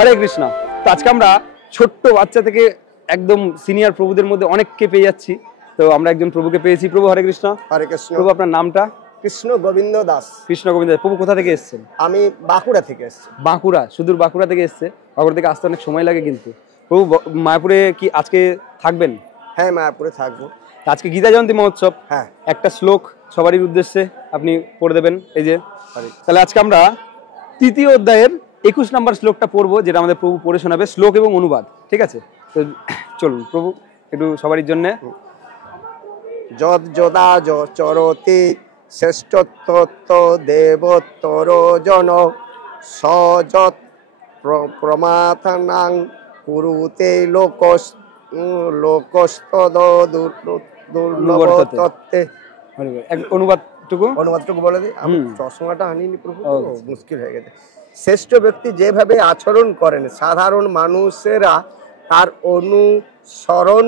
হরে কৃষ্ণ। তো আজকে আমরা ছোট্ট বাচ্চা থেকে একদম সিনিয়র প্রভুদের মধ্যে অনেককে পেয়ে যাচ্ছি। তো আমরা একজন প্রভুকে পেয়েছি। প্রভু হরে কৃষ্ণ। হরে কৃষ্ণ। প্রভু আপনার নামটা? কৃষ্ণ গোবিন্দ দাস। কৃষ্ণ গোবিন্দ দাস। প্রভু কোথা থেকে এসেছেন? আমি বাঁকুড়া থেকে এসেছি। বাঁকুড়া, সুদূর বাঁকুড়া থেকে এসছে। বাঁকুড়া থেকে আসতে অনেক সময় লাগে কিন্তু। প্রভু মায়াপুরে কি আজকে থাকবেন? হ্যাঁ, মায়াপুরে থাকবো। আজকে গীতা জয়ন্তী মহোৎসব। হ্যাঁ, একটা শ্লোক সবারই উদ্দেশ্যে আপনি পড়ে দেবেন। এই যে তাহলে আজকে আমরা তৃতীয় অধ্যায়ের 21 নম্বর শ্লোকটা পড়বো, যেটা আমাদের প্রভু পড়ে শোনাবে, শ্লোক এবং অনুবাদ। ঠিক আছে, তো চলুন প্রভু একটু সবারই জন্য। যদ যদা চরতি শ্রেষ্ঠত্ব দেবতর জন সযৎ প্রমাথানাং কুরুতে লোকস্তদ দুর্লভতত্ত্বে। অনুবাদটুকু বলে দিই। আমি চশমাটা আনিনি প্রভু, মুশকিল হয়ে গেছে। শ্রেষ্ঠ ব্যক্তি যেভাবে আচরণ করেন সাধারণ মানুষেরা তার অনুসরণ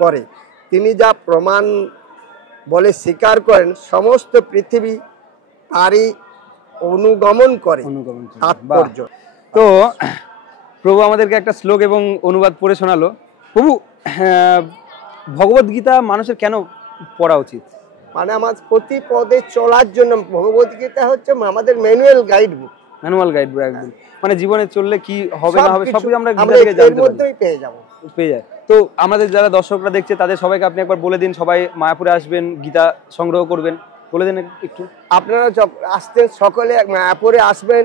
করে, তিনি যা প্রমাণ বলে স্বীকার করেন সমস্ত পৃথিবী তারই অনুগমন করে। তাৎপর্য। তো প্রভু আমাদেরকে একটা শ্লোক এবং অনুবাদ পড়ে শোনালো। প্রভু, ভগবদ গীতা মানুষের কেন পড়া উচিত? মানে আমার প্রতি পদে চলার জন্য ভগবদ গীতা হচ্ছে আমাদের manual guide book. Manual guide book একদম, মানে জীবনে চললে কি হবে না হবে সবকিছু আমরা গীতা থেকে জানতে পারি, পেয়ে যাই। তো আমাদের যারা দর্শকরা দেখছে তাদের সবাইকে আপনি একবার বলে দিন, সবাই মায়াপুরে আসবেন, গীতা সংগ্রহ করবেন, বলে দিন একটু। আপনারা আসতেন, সকলে মায়াপুরে আসবেন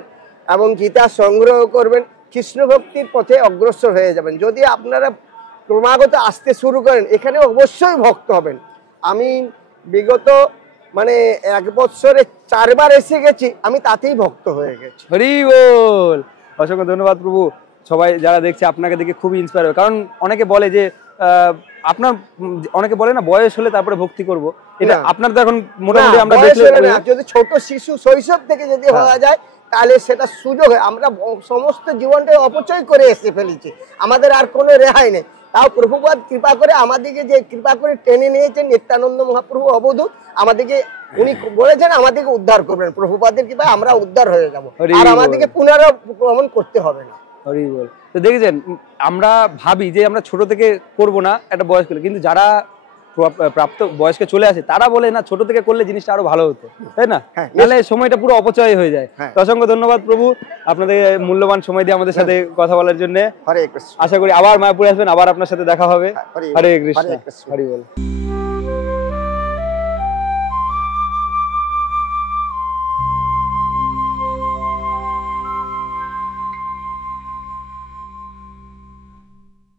এবং গীতা সংগ্রহ করবেন, কৃষ্ণ ভক্তির পথে অগ্রসর হয়ে যাবেন। যদি আপনারা ক্রমাগত আসতে শুরু করেন, এখানে অবশ্যই ভক্ত হবেন। আমি বিগত 1 বছরে 4 বার এসে গেছি, আমি তাতেই ভক্ত হয়ে গেছি। হরি বল। অসংখ্য ধন্যবাদ প্রভু। সবাই যারা দেখছে আপনাকে দেখে খুবই ইন্সপায়ার হবে, কারণ অনেকে বলে যে অনেকে বলে না বয়স হলে তারপরে ভক্তি করব, এটা আপনার তো এখন মোটামুটি আমরা দেখলে যদি ছোট শিশু শৈশব থেকে যদি হওয়া যায় তাহলে সেটা সুযোগ হয়। আমরা সমস্ত জীবনটা অপচয় করে এসে ফেলেছি, আমাদের আর কোনো রেহাই নেই। তাও প্রভুপাদ কৃপা করে আমাদেরকে যে কৃপা করে টেনে নিয়েছেন নিত্যানন্দ মহাপ্রভু অবধূত, আমাদেরকে উনি বলেছেন আমাদেরকে উদ্ধার করবেন। প্রভুপাদের কৃপায় আমরা উদ্ধার হয়ে যাব, আর আমাদেরকে পুনরাগমন করতে হবে না। হরি বল। তো দেখেছেন, আমরা ভাবি যে আমরা ছোট থেকে করব না একটা বয়স করলে, কিন্তু যারা প্রাপ্ত বয়স্কে চলে আসে তারা বলে না ছোট থেকে করলে জিনিসটা আরো ভালো হতো, তাই না? তাহলে সময়টা পুরো অপচয় হয়ে যায়। অসংখ্য ধন্যবাদ প্রভু আপনাদের মূল্যবান সময় দিয়ে আমাদের সাথে কথা বলার জন্য। হরে কৃষ্ণ। আশা করি আবার মায়াপুরে আসবেন, আবার আপনার সাথে দেখা হবে। হরে কৃষ্ণ। হরি বল।